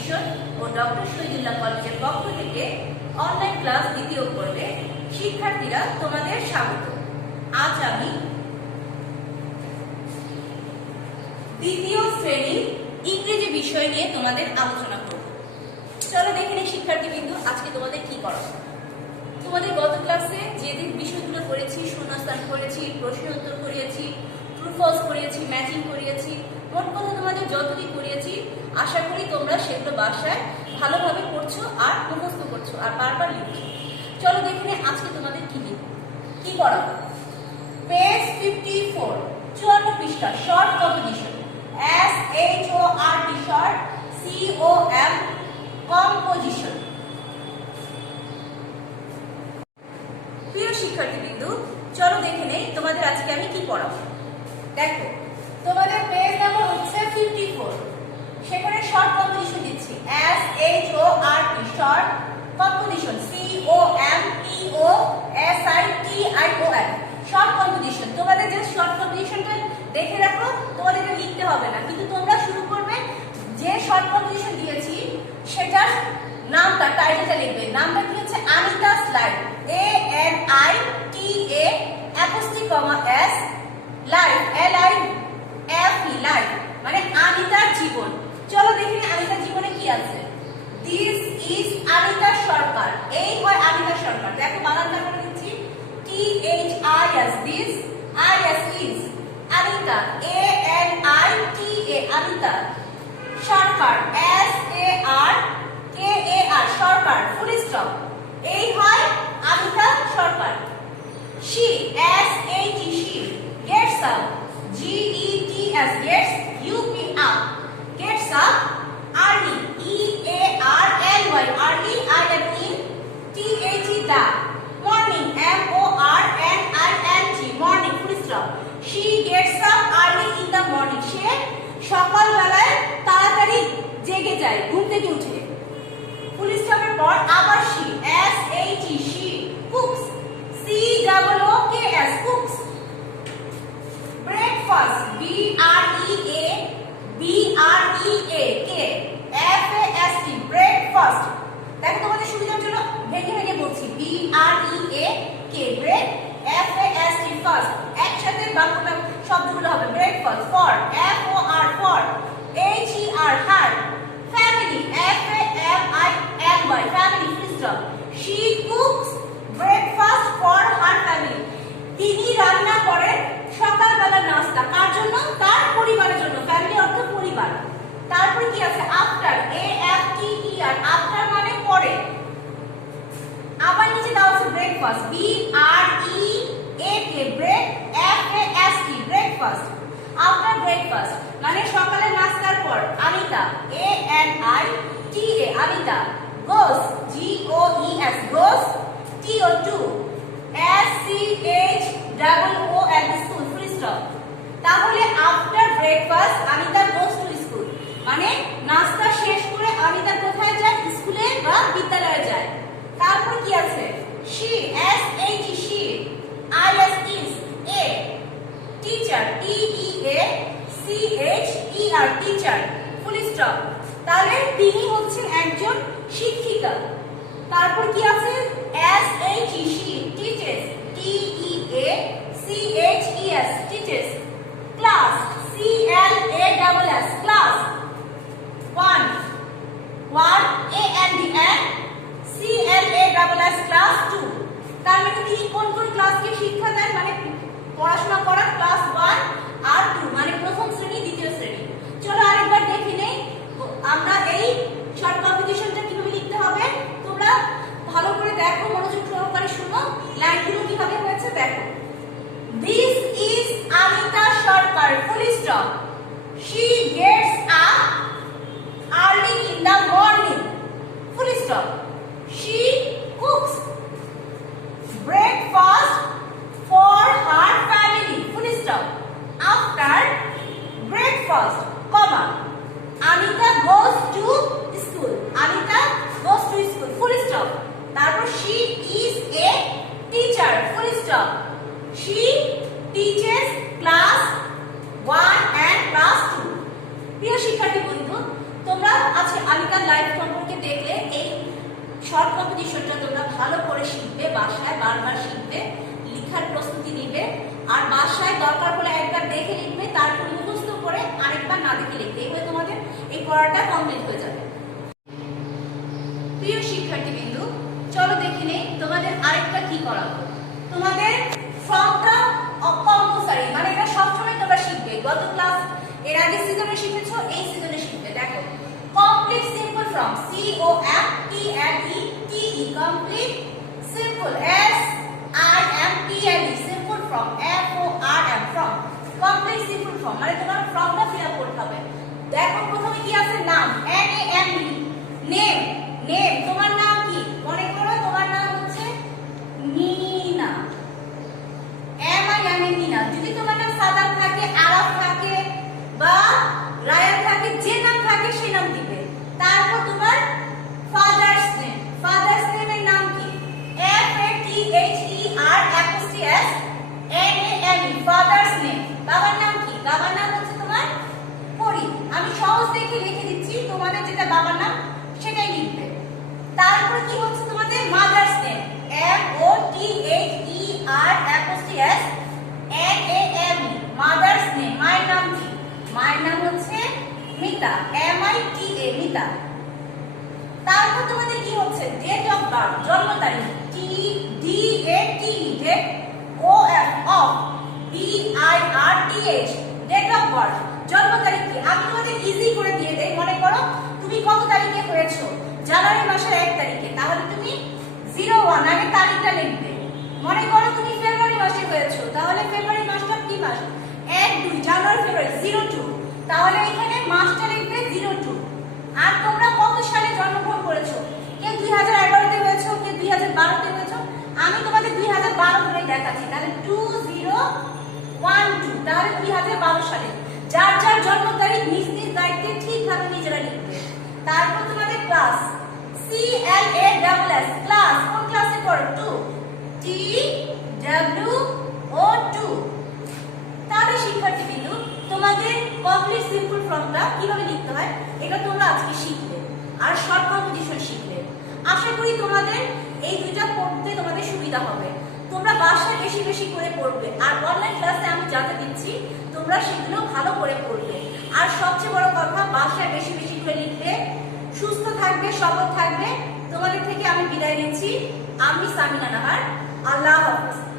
Mission ও doctor Shahidullah কলেজের পক্ষ থেকে অনলাইন ক্লাস দ্বিতীয় পর্বে শিক্ষার্থীরা তোমাদের স্বাগত। আজ আমি দ্বিতীয় শ্রেণি ইংরেজি বিষয় নিয়ে তোমাদের আলোচনা করব। চলো দেখে নিই শিক্ষার্থীবৃন্দ, আজকে তোমাদের কি করা তোমাদের গত ক্লাসে যে যে বিষয়গুলো করেছি শূন্যস্থান করেছি প্রশ্ন উত্তর করিয়েছি ফলস করিয়েছি ম্যাচিং করিয়েছি মোট কথা তোমাদের যতটি করিয়েছি, আশা করি তোমরা সেগুলো বাসায় ভালোভাবে পড়ছো আর মুখস্থ করছ আর বারবার লিখছো। চলো দেখে নিই আজকে তোমাদের কি লিখব। কি করাবো পেজ ফিফটি ফোর চুয়ান্ন পৃষ্ঠা short composition S H O R T short C O M composition প্রিয় শিক্ষার্থীবৃন্দ, চলো দেখে নেই তোমাদের আজকে আমি কি পড়াবো। দেখো, তোমাদের পেজ নাম্বার হচ্ছে ফিফটি ফোর সেখানে শর্ট কম্পোজিশন দিচ্ছি। S H O R T short composition C O M T O S I T I O N short composition তোমাদের যে শর্ট কম্পোজিশনটা দেখে রাখো, তোমাদেরকে লিখতে হবে না। কিন্তু তোমরা শুরু করবে, যে শর্ট কম্পোজিশন দিয়েছি, সেটার নামটা টাইটেলটা লিখবে। নামটা কি হচ্ছে? Anita slide A N I T A apostrophe comma S life L I F E life মানে আনিতার জীবন চলো দেখি আনিতার জীবনে কি আছে দিস ইজ আনিতা সরকার এই হয় আনিতা সরকার। দেখো বানানটা করে দিচ্ছি T H I S this I S is Anita A N I T A Anita Sarkar S A R K A R Sarkar full stop এই হয় আমিতা সরকার। She, s a t, she gets up g e t s gets u p up gets up early e a r l y early i n e t h e the morning m o r n i n g morning full stop she gets up early in the morning সে সকালবেলায় তাড়াতাড়ি জেগে যায় ঘুম থেকে উঠে ফুল স্টপের পর আবার she s a t she cooks c double o k s cooks breakfast b r e a b r e a k f a s t breakfast দেখো তোমাদের সুবিধার জন্য ভেঙে ভেঙে বলছি b r e a k break f a s t fast একসাথে বাক্যটা শব্দগুলো হবে breakfast for o r for h e r heart family f a m i l y family full stop she cooks breakfast for her family. তিনি রান্না করেন সকালবেলা নাস্তা। কার জন্য? তার পরিবারের জন্য। ফ্যামিলি অর্থ পরিবার। তারপর কি আছে? After A F T E R after মানে পরে। আবার নিচে দেওয়া আছে breakfast B R E A K break F A S T breakfast after breakfast মানে সকালে নাস্তার পর Anita A N I T A Anita goes G O E S goes T O to S C H double O N school full stop তাহলে after breakfast Anita goes to school মানে নাস্তা শেষ করে আনিতা কোথায় যায়? স্কুলে বা বিদ্যালয়ে যায়। তারপর কি আছে? she s h she i s is a teacher T E A C H E R teacher full stop তাহলে তিনি হচ্ছেন একজন শিক্ষিকা। তারপর কি আছে? S H E she teaches T E A C H E S teaches class C L A double S class one one A N D and C L A double S class two তার মানে তিনি কোন কোন ক্লাসকে শিক্ষা দেন? মানে পড়াশোনা Anita Sharkar, full stop. She gets up early in the morning, full stop. She cooks breakfast teaches class 1 and class 2 প্রিয় শিক্ষার্থী বন্ধু, তোমরা আজকে আলিকার লাইভ শর্ট কম্পিটিশনটা তোমরা ভালো করে শিখবে, বাসায় বারবার শিখবে, লিখার প্রস্তুতি নিবে, আর বাসায় দরকার হলে একবার দেখে লিখবে, তারপর মুখস্থ করে আরেকবার না দেখে লিখবে। এভাবে তোমাদের এই পড়াটা কমপ্লিট হয়ে যাবে। প্রিয় শিক্ষার্থী বিন্দু চলো দেখে নেই তোমাদের আরেকটা কি করাবো তোমাদের simple form C O M P L E T E complete simple S I M P L E simple form F O R M form complete simple মানে তোমার ফর্মটা ফিল আপ করতে হবে। দেখো প্রথমে কি আছে? নাম। N A M E name name তোমার নাম কি? মনে করো তোমার নাম হচ্ছে Mina M I M Mina যদি তোমার নাম সাদাত থাকে, আরাফ থাকে বা রায়ান থাকে যে নাম থাকে সেই নাম দিবে তারপর তোমার ফাদার্স নেম ফাদার্স নেমের নাম কি F A T H E R apostrophe S N A M E father's name বাবার নাম কি বাবার নাম হচ্ছে তোমার পরি আমি লিখে দিচ্ছি, তোমাদের যেটা বাবার নাম সেটাই লিখবে। তারপর কি হচ্ছে তোমাদের? Mother's name M O T H E R apostrophe S N A M mother's name মায়ের নাম কি? মায়ের নাম হচ্ছে Mita M I T A Mita. তারপর তোমাদের কি হচ্ছে? ডেট অফ বার্থ জন্ম তারিখ টি D A T date O F of B I R T H date of birth জন্ম তারিখ কি আমি তোমাদের ইজি করে দিয়ে দেই। মনে করো, তুমি কত তারিখে হয়েছো? জানুয়ারি মাসের এক তারিখে। তাহলে তুমি জিরো ওয়ান আগে তারিখটা লিখবে। মনে করো তুমি ফেব্রুয়ারি মাসে হয়েছো। তাহলে ফেব্রুয়ারি মাসটা কি মাস? এক, দুই, জানুয়ারি, ফেব্রুয়ারি জিরো টু তাহলে এখানে মাসটা লিখবে জিরো টু আর তোমরা কত সালে জন্মগ্রহণ করেছ? কেউ দুই হাজার এগারোতে হয়েছো? কেউ দুই হাজার বারোতে হয়েছো? আমি তোমাদের দুই হাজার বারো ধরে দেখাচ্ছি। তাহলে টু জিরো ওয়ান টু তাহলে দুই হাজার বারো সালে। যার যার জন্ম তারিখ, নিজ নিজ দায়িত্বে ঠিকভাবে নিজেরা লিখবে। তারপর তোমাদের class C L A double S class কোন ক্লাসে পড়ো? Two T W O two তাহলে শিক্ষার্থী বিন্দু, তোমাদের কমপ্লিট সিম্পল ফর্মটা কীভাবে লিখতে হয়, এটা তোমরা আজকে শিখবে। আর শর্ট কম্পিটিশন শিখবে। আশা করি তোমাদের এই দুইটা পড়তে তোমাদের সুবিধা হবে। তোমরা বাসায় বেশি বেশি করে পড়বে। আর অনলাইন ক্লাসে আমি যাতে দিচ্ছি তোমরা সেগুলো ভালো করে পড়বে। আর সবচেয়ে বড় কথা, বাসায় বেশি বেশি করে লিখবে। সুস্থ থাকবে, সবল থাকবে। তোমাদের থেকে আমি বিদায় নিচ্ছি। আমি সামিনা নাহার। আল্লাহ হাফিজ।